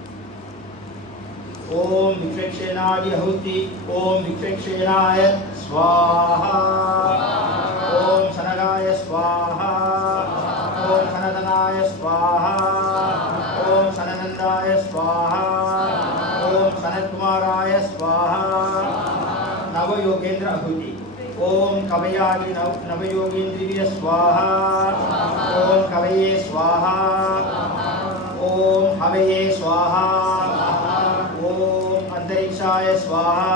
Om Vikshakshayanaadi Ahuti Om Vikshakshayanaaya Swaha Om Sanagaya Swaha Om Sanadhanaya Swaha Om Sananandaya Swaha Om Sanatkumaraya Swaha Navayogendra Ahuti Om Kavayadi Navayogendriya Swaha Om Kavaye Swaha Om Havaye Swaha Om Antarikshaya Swaha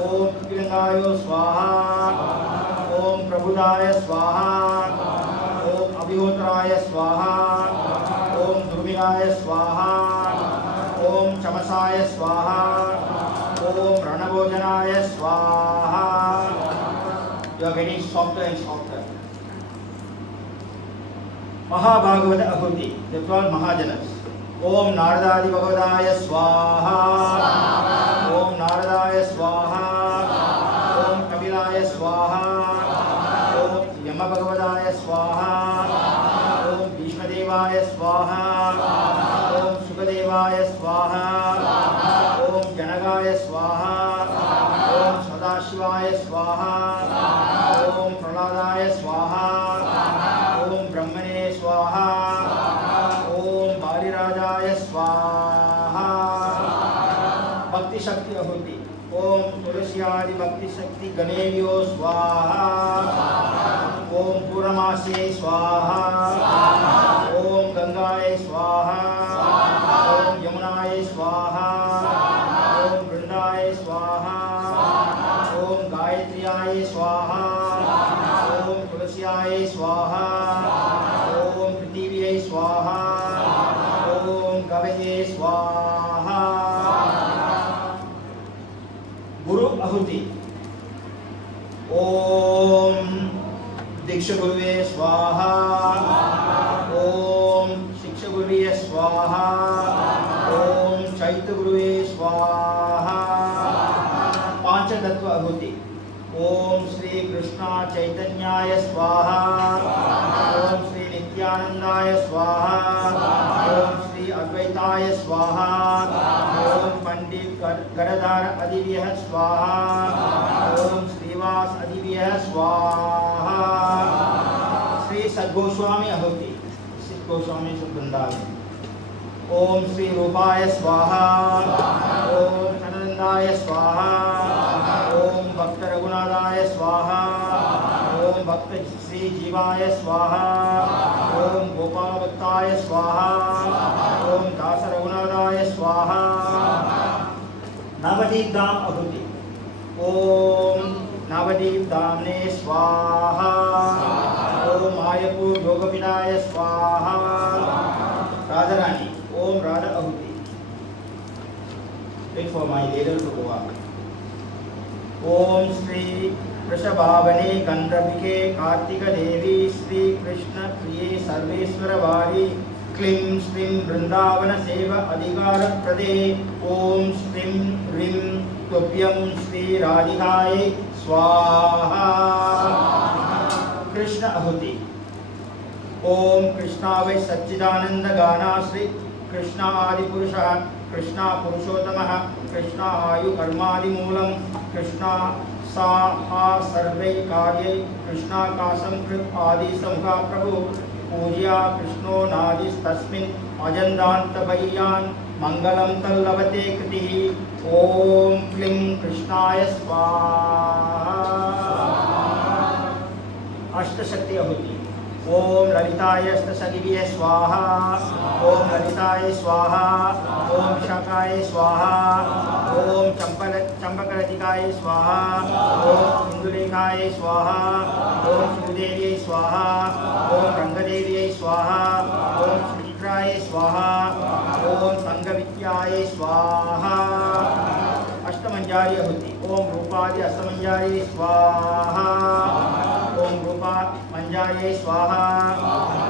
Om Pilangayo Swaha Om Prabhudaya Swaha Om Abhihotraya Swaha Om Dhruvilaya Swaha Om Chamasaya Swaha Om Ranabhojanaya Swaha. You are getting softer and softer. Mahabhagavata Ahuti, the 12 Mahajanas. Om Naradadi Bhagavadaya Swaha. Om Naradaya Swaha. Om Kapilaya Swaha. Om Yama Bhagavadaya Swaha. Om Bhishmadevaya Swaha. Om Sukadevaya Swaha. Om Janagaya Swaha. Om Sadashivaya Swaha. Om Praladaya Swaha. Om Brahmane Swaha. Om Balirajaya Swaha. Bhakti Shakti Ahuti. Om Tulasiyadi Bhakti Shakti Ganevyo Swaha. Om Purnamase Swaha. Om Gangaye Swaha. Om Yamunaye Swaha. Om Vrindaye Swaha. Om तुलस्याय स्वाहा ओम तुलस्याय स्वाहा ओम पृथिव्यै स्वाहा ओम कवये स्वाहा। गुरु आहुति ओम दीक्षागुरुवे स्वाहा ओम शिक्षागुरुवे स्वाहा ओम चैत्यगुरुवे स्वाहा। पांचतत्व आहुति ओम श्री कृष्णा चैतन्याय स्वाहा ओम श्री नित्यानंदाय स्वाहा ओम श्री अद्वैताय स्वाहा ओम पंडित गणधर अधिव्यः स्वाहा ओम श्रीवास अधिव्यः स्वाहा। श्री सद्गोस्वामी आहुति गोस्वामी वृंदावन ओम श्री रूपाय स्वाहा ओम सदानंदाय स्वाहा ओम भक्त रघुनाथाय स्वाहा ओम भक्त श्री जीवाय स्वाहा ओम गोपाल भक्ताय स्वाहा ओम दास रघुनाथाय स्वाहा। नवदीप धाम आहुति ओम नवदीप धामने स्वाहा ओम मायापुर योगपीठाय स्वाहा। राधा रानी ओम राधा आहुति wait for my ladle to go up. ओम श्री वृषभावने गंधर्विके कार्तिक देवी श्री कृष्ण प्रिये सर्वेश्वर वारी क्लीं श्रीं वृंदावन सेव अधिकार प्रदे ओम श्रीं ह्रीं तुभ्यं श्री राधिकाय स्वाहा। कृष्ण आहुति ओम कृष्णा वै सच्चिदानंद गाना श्री कृष्णा आदि पुरुषः कृष्णा पुरुषोत्तमः कृष्णा आयु कर्मादि मूलम कृष्णा सा सर्वै कार्यै कृष्णा का संकृत आदि समूहा प्रभु पूज्या कृष्णो नादिस्तस्मिन् अजन्दान्त बह्यान् मंगलम तल्लभते कृतिः। ओम क्लीं कृष्णाय स्वाहा। अष्टशक्ति आहुति ओम ललिताय अष्टसखिभ्यः स्वाहा ओम ललिताय स्वाहा ओम विशाखाय स्वाहा ओम चंपकलतिकाय स्वाहा ओम इंदुलेखाय स्वाहा ओम श्रीदेव्यै स्वाहा ओम रंगदेव्यै स्वाहा ओम श्रीकृष्णाय स्वाहा ओम संगविद्याय स्वाहा। अष्टमंजारी आहुति ओम रूपादि अष्टमंजारी स्वाहा ओम रूपा मंजाये स्वाहा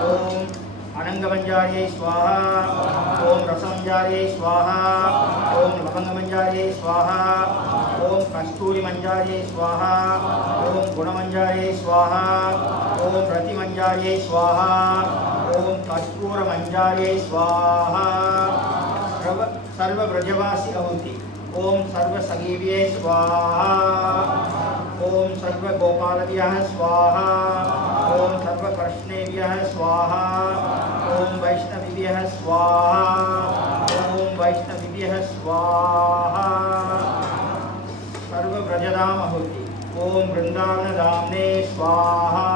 ओम अनंगमंजाये स्वाहा ओम रसमंजाये स्वाहा ओम लवंगमंजाये स्वाहा ओम कस्तूरी मंजाये स्वाहा ओम गुणमंजाये स्वाहा ओम प्रतिमंजाये स्वाहा ओम कस्तूर मंजाये स्वाहा। सर्व ब्रजवासी आहुति ओम सर्व सखीभ्ये स्वाहा ओम सर्व गोपालभ्यः स्वाहा ओम सर्व कृष्णेभ्यः स्वाहा ओम वैष्णवीभ्यः स्वाहा ओम वैष्णवीभ्यः स्वाहा। सर्व ब्रजधाम आहुति ओम वृंदावन धामने स्वाहा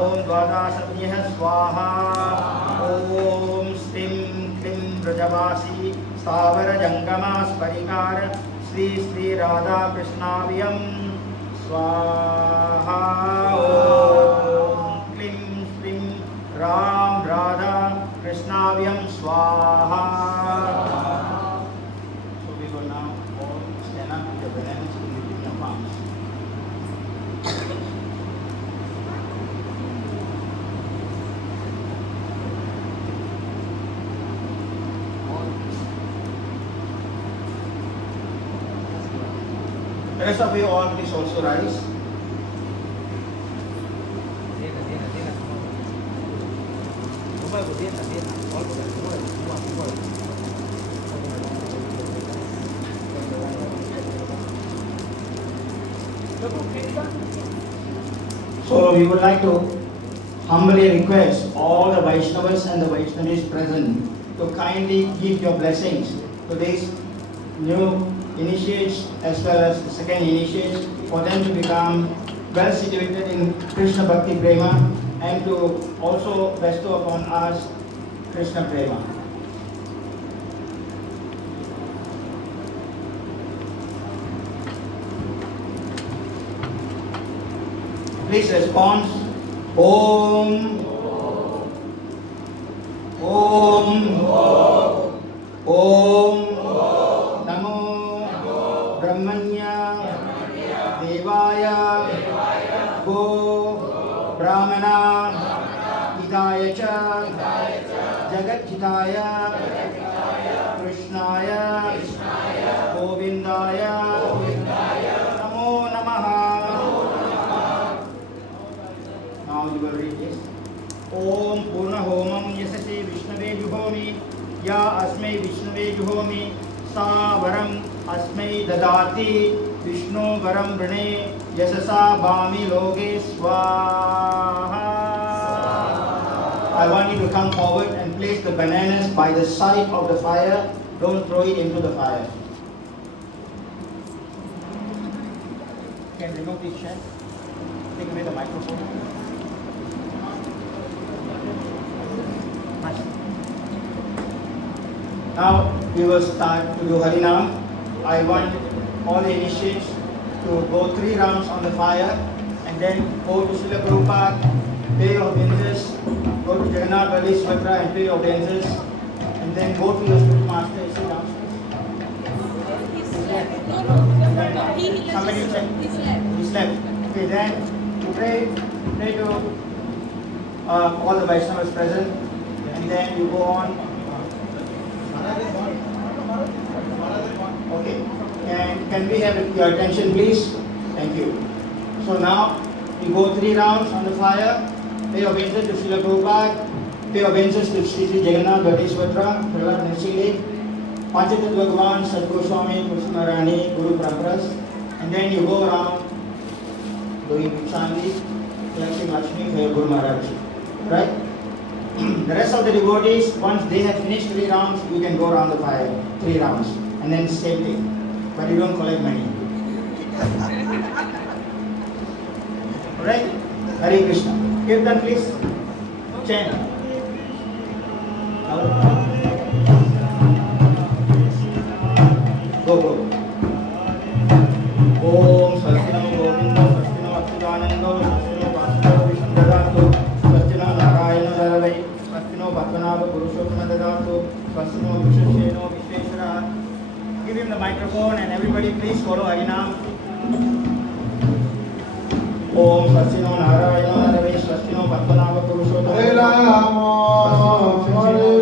ओम द्वादशभ्यः स्वाहा ओम श्रीं क्लीं ब्रजवासी स्थावर जंगमा स्फटिकार श्री श्री राधा कृष्णाभ्यं स्वाहा ओम क्लीं श्रीं राम राधा कृष्णाभ्यं स्वाहा। So we will now all stand up with the bananas in between your palms. The rest of you all please also rise. So we would like to humbly request all the Vaishnavas and the Vaishnavis present to kindly give your blessings to these new initiates as well as the second initiates, for them to become well situated in Krishna Bhakti Prema and to also bestow upon us Krishna Prema. please respond. Om. Om. Om. Namo Brahmanya Devaya Go Brahmana Hidaya Cha Jagat Hidaya Krishnaya Govindaya Namo Namaha. Now you will read this. Om Purna Homam Yasase Vishnave Juhomi Ya Asmai Vishnave Juhomi Sa Varam Asmai Dadati Vishnu Varam Brane Yasasa Bami Loge Swaha. I want you to come forward and place the bananas by the side of the fire. Don't throw it into the fire. Can remove this chair. Take away the microphone. Now we will start to do Harinam. I want all the initiates to go 3 rounds on the fire and then go to Srila Prabhupada, pay your obeisance, go to Jagannath Baliswatra and pay your obeisance, and then go to your spiritual master. Is he downstairs? Somebody check. He's left. Okay, then you pray to all the Vaishnavas present, and then you go on. Okay, and can we have your attention please? Thank you. So now you go 3 rounds on the fire, pay obeisance to Srila Prabhupada, pay obeisance to Sri Jagannath Bhattiswatra, Prahlad Nrsimha, Panchatattva Bhagavan, Sadguru Swami, Tulsi Maharani, Guru Paramparas, and then you go around doing Vichanti, collecting Lakshmi for your Guru Maharaj. Right? The rest of the devotees, once they have finished 3 rounds, you can go around the fire 3 rounds, and then same thing, but you don't collect money. Alright? Hare Krishna. Kirtan please. Chant. Go. Om Swastina Govinda, Swastina Bhaktidananda, Swastina Vasudha Vishnu Dadatu, Swastina Narayana Daravai, Swastina Bhatvanava Purushottama Dadatu, Swastina Vishesheno Visheshara. Give him the microphone and everybody please follow Harinam. Om Swastina Narayana Daravai, Swastina Bhatvanava Purushottama Dadatu, Swastina Hare Hare.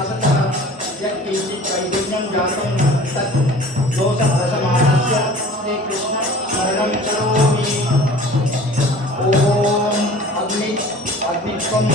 विकासतः यत्किञ्चित् वैगुण्यं जातं तत् दोषप्रशमानस्य श्रीकृष्णस्मरणं करोमि। ॐ अग्नित्वं